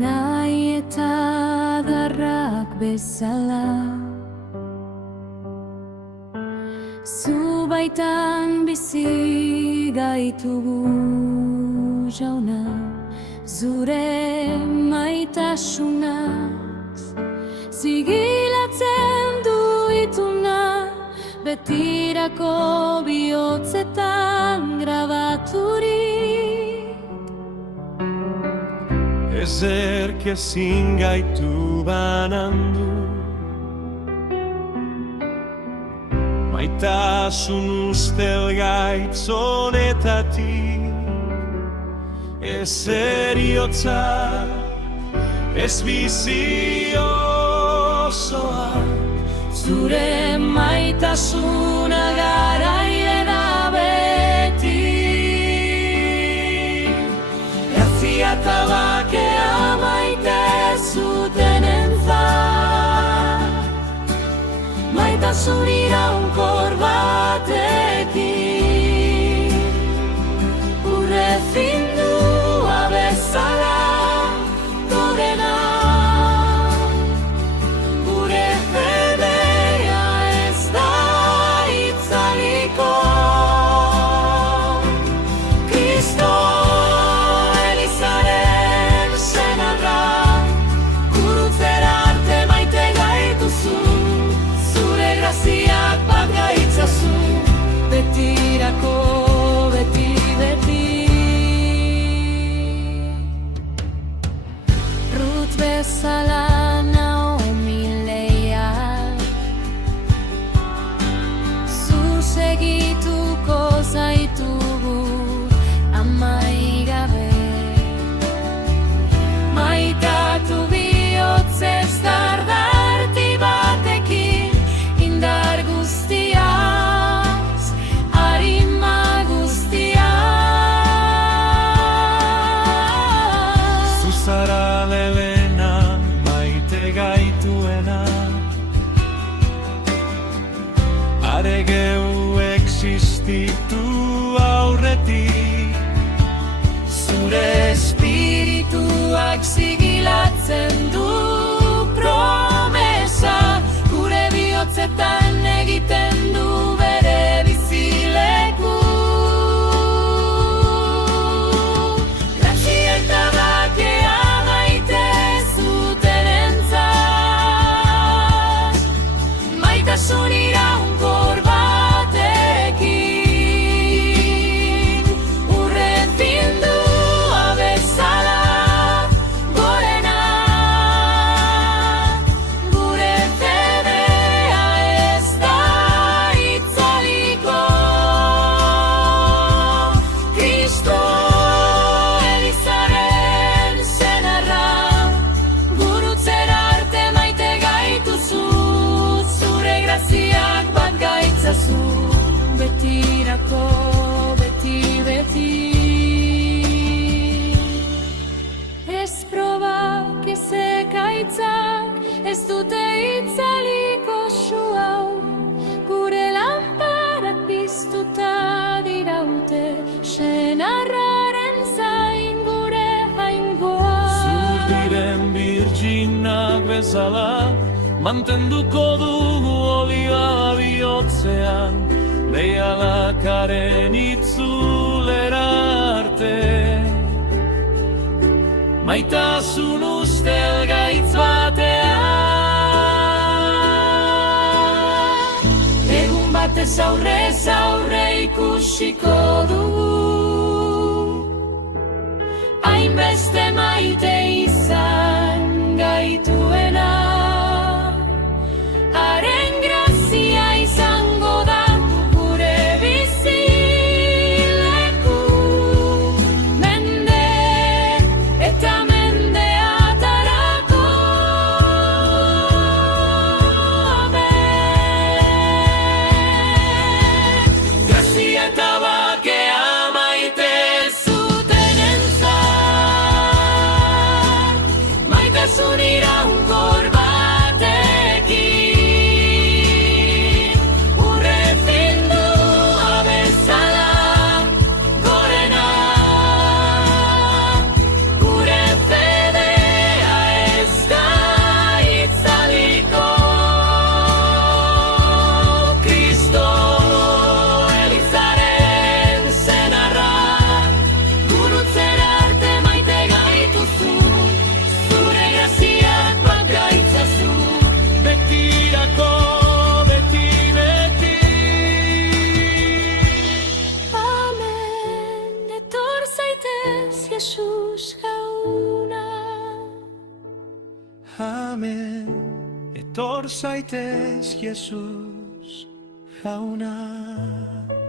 nahi eta darrak bezala, zu baitan bizi gaitugu jauna, zure maitasunak zigilatzen du ituna, betirako bihotzetan grabaturik. Ezerk ezin gaitu banandu, maitasun ustelgaitz honetatik. Ez eriotza, ez bizi osoa, zure maitasuna garaile da beti. Grazia eta bakea maite zutenentzat, maitasun iraunkor batekin, urre findua bezala gorena. Gure fedea ez da itzaliko, Kristo Elizaren senarra, gurutzera arte maite gaituzu, zure graziak bat gaitzazu, betirako, beti, beti. Ruth bezala Naomi leia, zu segituko zaitugu amaigabe, maitatu bihotzez dardarti batekin, indar guztiaz, arima guztiaz. zuzara lelena maite gaituena, aregeu existitu aurretik, Zure espirituak zigilatzen du promesa, gure bihotzetan egiten du bere bizileku. Grazia eta bakea maite zutenentzat, maitasun iraunkor batekin, urre findua bezala gorena. Gure fedea ez da itzaliko, Kristo Elizaren senarra, gurutzera arte maite gaituzu, zure graziak bat gaitzazu, betirako, beti, beti. Ez probak, ez ekaitzak, ez dute itzaliko su hau, gure lanparak piztuta diraute, senarraren zain gure jaingoa. zur diren birginak bezala, mantenduko dugu olioa bihotzean, deialakaren itzulera arte. Maitasun ustelgaitz batean, Egun batez aurrez aurre ikusiko dugu, hainbeste maite izan gaituena, haren grazia izango da gure bizileku. Mende eta mendeatarako, amen. Grazia eta bakea maite zutenentzat, maitasun iraunkor batekin, urre findua bezala gorena. Gure fedea hemen, etor zaitez Jesus jauna.